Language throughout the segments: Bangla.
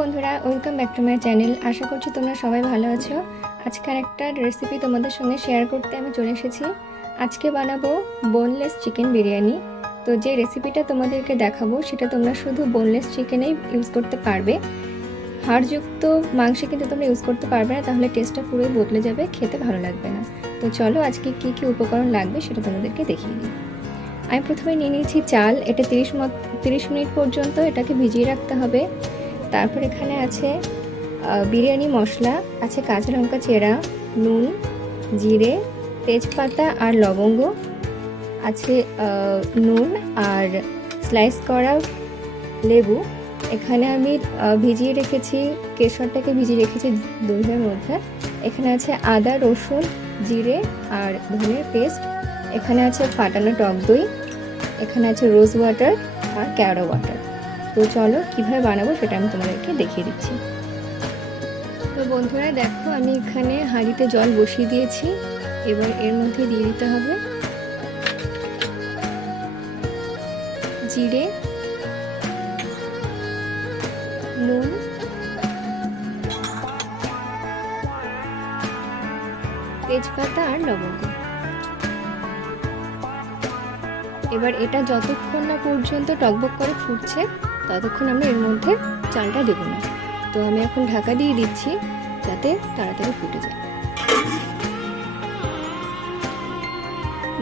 বন্ধুরা, welcome back to my channel. আশা করছি তোমরা সবাই ভালো আছো। আজকের একটা রেসিপি তোমাদের সঙ্গে শেয়ার করতে আমি চলে এসেছি। আজকে বানাবো বোনলেস চিকেন বিরিয়ানি। তো যে রেসিপিটা তোমাদেরকে দেখাবো সেটা তোমরা শুধু বোনলেস চিকেনেই ইউজ করতে পারবে। হাড়যুক্ত মাংসে কিন্তু তোমরা ইউজ করতে পারবে না, তাহলে টেস্টটা পুরোই বদলে যাবে, খেতে ভালো লাগবে না। তো চলো আজকে কি কি উপকরণ লাগবে সেটা তোমাদেরকে দেখিয়ে দিই। আমি প্রথমে নিয়ে নিয়েছি চাল। এটা 30 মিনিট পর্যন্ত এটাকে ভিজিয়ে রাখতে হবে। তারপর এখানে আছে বিরিয়ানি মশলা, আছে কাঁচা লঙ্কা চেরা, নুন, জিরে, তেজপাতা আর লবঙ্গ, আছে নুন আর স্লাইস করা লেবু। এখানে আমি ভিজিয়ে রেখেছি, কেশরটাকে ভিজিয়ে রেখেছি দইয়ের মধ্যে। এখানে আছে আদা, রসুন, জিরে আর ধনের পেস্ট। এখানে আছে ফাটানো টক দই। এখানে আছে রোজ ওয়াটার আর কেওড়া ওয়াটার। তো চলো কীভাবে বানাবো সেটা আমি তোমাদেরকে দেখিয়ে দিচ্ছি। তো বন্ধুরা দেখো, আমি এখানে হাঁড়িতে জল বসিয়ে দিয়েছি। এবার এর মধ্যে দিয়ে দিতে হবে জিরে, নুন, তেজপাতা আর লবঙ্গ। এবার এটা যতক্ষণ না পর্যন্ত টকবক করে ফুটছে ততক্ষণ আমরা এর মধ্যে চালটা দেবো না। তো আমি এখন ঢাকা দিয়ে দিচ্ছি যাতে তাড়াতাড়ি ফুটে যায়।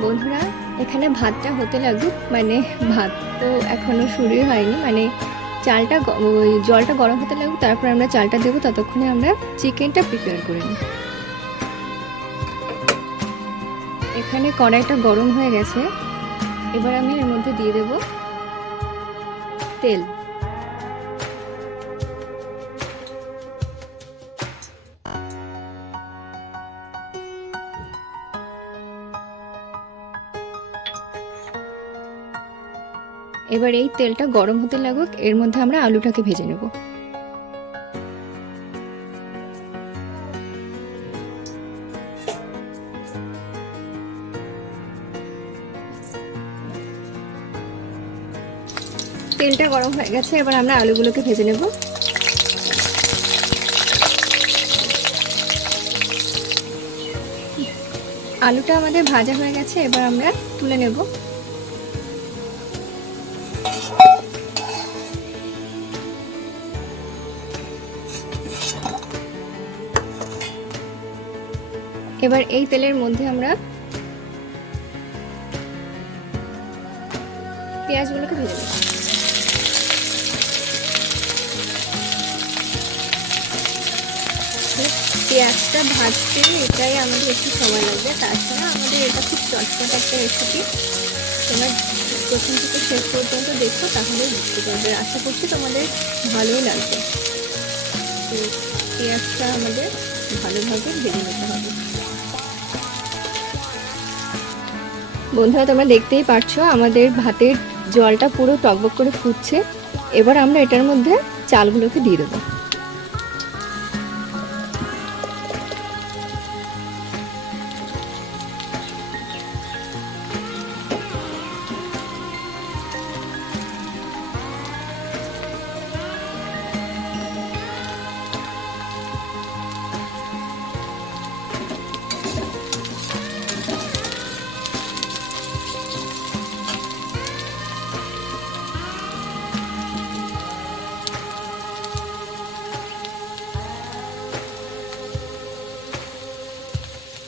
বন্ধুরা এখানে ভাতটা হতে লাগুক, মানে ভাত তো এখনো শুরুই হয়নি, মানে চালটা জলটা গরম হতে লাগুক, তারপর আমরা চালটা দেবো। ততক্ষণে আমরা চিকেনটা প্রিপেয়ার করে নিই। এখানে কড়াইটা গরম হয়ে গেছে। এবার আমি এর মধ্যে দিয়ে দেব তেল। এবার এই তেলটা গরম হতে লাগুক, এর মধ্যে আমরা আলুটাকে ভেজে নেব। তেলটা গরম হয়ে গেছে, এবার আমরা আলুগুলোকে ভেজে নেব। আলুটা আমাদের ভাজা হয়ে গেছে, এবার আমরা তুলে নেব। এবার এই তেলের মধ্যে আমরা পেঁয়াজগুলোকে ভেজে নেব। পেঁয়াজটা ভাজতে এটাই আমাদের একটু সময় লাগবে, তাছাড়া আমাদের এটা খুব চটপট একটা রেসিপি। তোমরা প্রথম থেকে শেষ পর্যন্ত দেখো, তাহলে বুঝতে পারবে। আশা করছি তোমাদের ভালোই লাগবে। তো পেঁয়াজটা আমাদের ভালোভাবে ভেজে নিতে হবে। বন্ধুরা তোমরা দেখতেই পাচ্ছ আমাদের ভাতের জলটা পুরো টকবক করে ফুটছে। এবার আমরা এটার মধ্যে চালগুলোকে দিয়ে দেবো।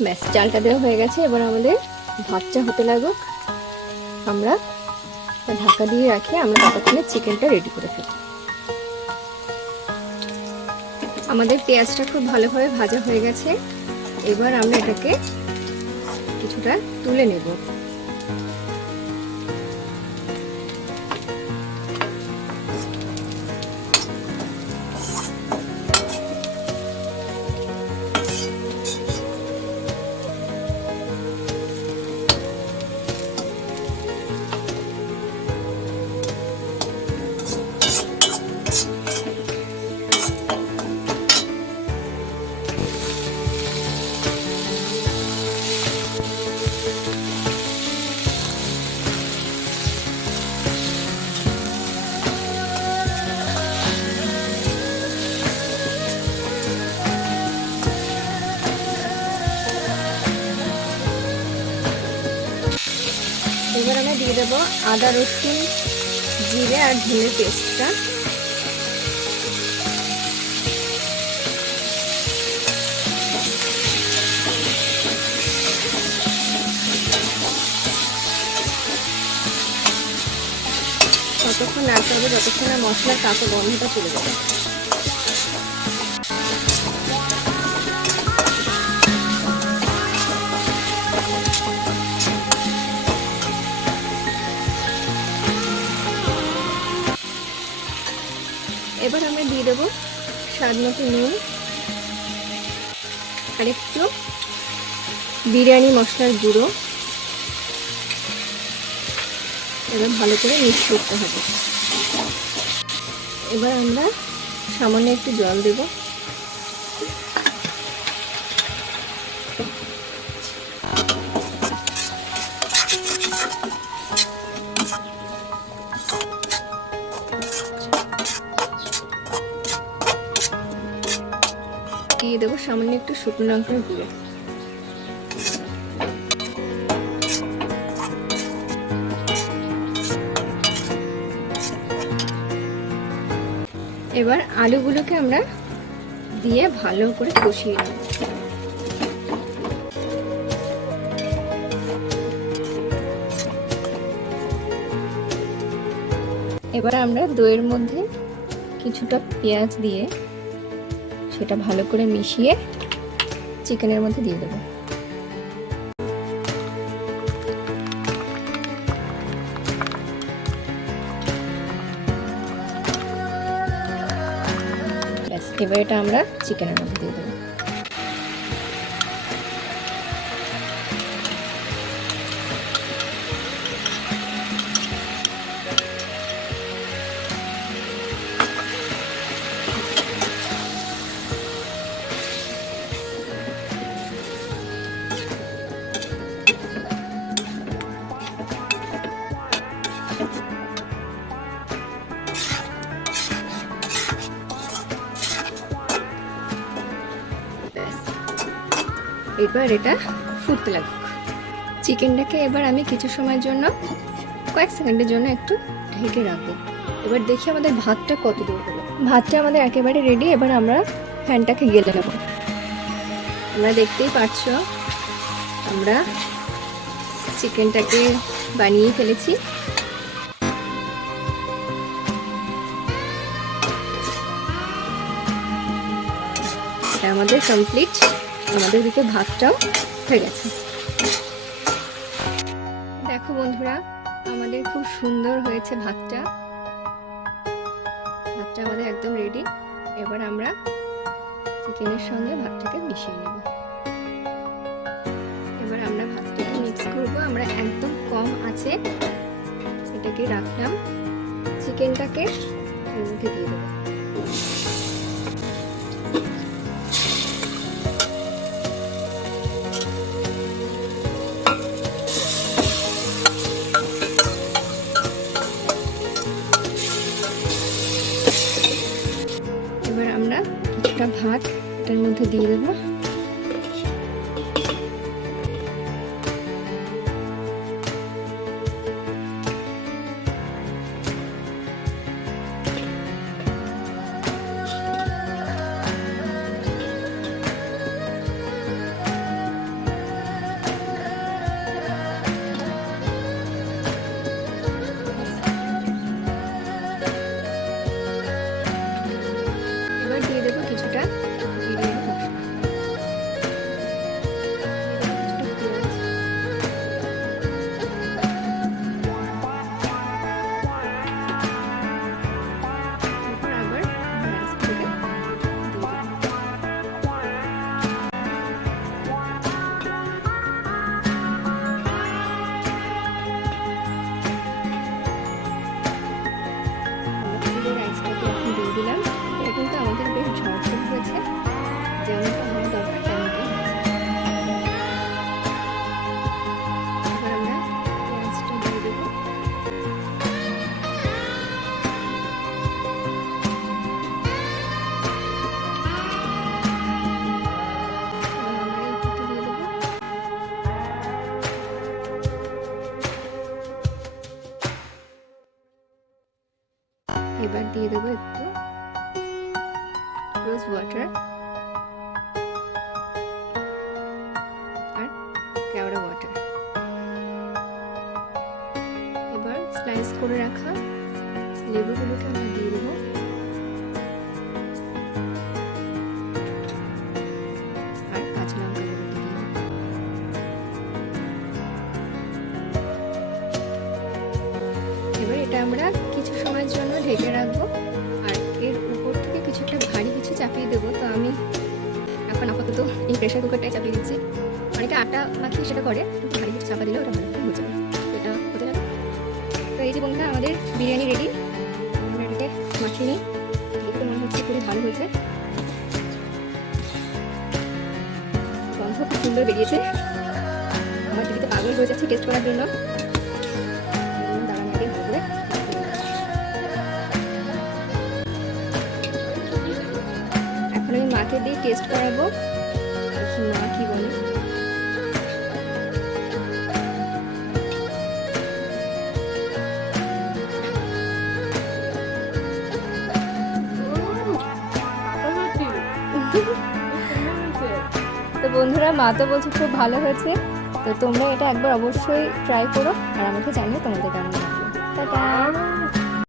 ব্যাস, চালটা দেওয়া হয়ে গেছে। এবার আমাদের ভাতটা হতে লাগুক, আমরা ঢাকা দিয়ে রাখি। আমরা ততক্ষণে চিকেনটা রেডি করে ফেলি। আমাদের পেঁয়াজটা খুব ভালোভাবে ভাজা হয়ে গেছে। এবার আমরা এটাকে কিছুটা তুলে নেব। দিয়ে দেবো আদা রসুন জিরে আর ধনের পেস্টটা। ততক্ষণ নাড়তে হবে যতক্ষণ না মশলার কাঁচা গন্ধটা চলে যাবে। এবার আমরা দিয়ে দেবো স্বাদ মতো নুন আর একটু বিরিয়ানি মশলার গুঁড়ো। এবার ভালো করে মিক্স করতে হবে। এবার আমরা সামান্য একটু জল দেব। দিয়ে দেবো সামান্য একটু শুকনো লঙ্কার গুঁড়ো। এবার আলুগুলোকে আমরা দিয়ে ভালো করে কষিয়ে নেব। এবার আমরা দইয়ের মধ্যে কিছুটা পেঁয়াজ দিয়ে সেটা ভালো করে মিশিয়ে চিকেনের মধ্যে দিয়ে দেবো। এবার এটা আমরা চিকেনের মধ্যে দিয়ে দেবো। এবার এটা ফুটতে লাগবে। চিকেনটাকে এবার আমি কিছু সময়ের জন্য কয়েক সেকেন্ডের জন্য একটু ঢেকে রাখবো। এবার দেখি আমাদের ভাতটা কত দূর হলো। ভাতটা আমাদের একেবারে রেডি। এবার আমরা ফ্যানটাকে গেলে নেব। তোমরা দেখতেই পাচ্ছ আমরা চিকেনটাকে বানিয়ে ফেলেছি। এটা আমাদের কমপ্লিট। আমাদের দিকে ভাতটাও হয়ে গেছে। দেখো বন্ধুরা, আমাদের খুব সুন্দর হয়েছে ভাতটা। ভাতটা আমাদের একদম রেডি। এবার আমরা চিকেনের সঙ্গে ভাতটাকে মিশিয়ে নেব। এবার আমরা ভাতটাকে মিক্স করব। আমরা একদম কম আছে এটাকে রাখলাম। চিকেনটাকে এর মধ্যে দিয়ে দেবো। এবার আমরা কিছুটা ভাত এটার মধ্যে দিয়ে দেবো। দিয়ে দেবো কিছুটা বিরিয়ানি মশলা। এবার দিয়ে দেবো একটু রোজ ওয়াটার আর কেওড়া ওয়াটার। এবার স্লাইস করে রাখা লেবুগুলোকে আমরা দিয়ে দেবো। আর কাঁচা লঙ্কা দিয়ে দেবো। এবার এটা আমরা কিছু সময়ের জন্য ঢেকে রাখবো আর এর উপর থেকে কিছু একটা ভারী কিছু চাপিয়ে দেবো। তো আমি এখন আপাতত এই প্রেশার কুকারটাই চাপিয়ে দিচ্ছি। অনেকে আটা মাখিয়ে সেটা করে, কিন্তু ভারী কিছু চাপা দিলে ওটা ভালো হয়ে যাবে। এটা হতে যাবে। তো এই যে বন্ধুরা আমাদের বিরিয়ানি রেডি। আমরা এটাকে মাখিয়ে নিই। দেখতে মনে হচ্ছে খুবই ভালো হয়েছে, গন্ধ খুব সুন্দর বেরিয়েছে। আমার দিদিতে পাগল হয়ে যাচ্ছে টেস্ট করার জন্য। এখন আমি মাকে দিয়ে টেস্ট করাবো মা কি বলে। তো বন্ধুরা মা তো বলছে খুব ভালো হয়েছে। তো তোমরা এটা একবার অবশ্যই ট্রাই করো আর আমাকে জানিও তোমাদের কেমন লাগলো। টাটা।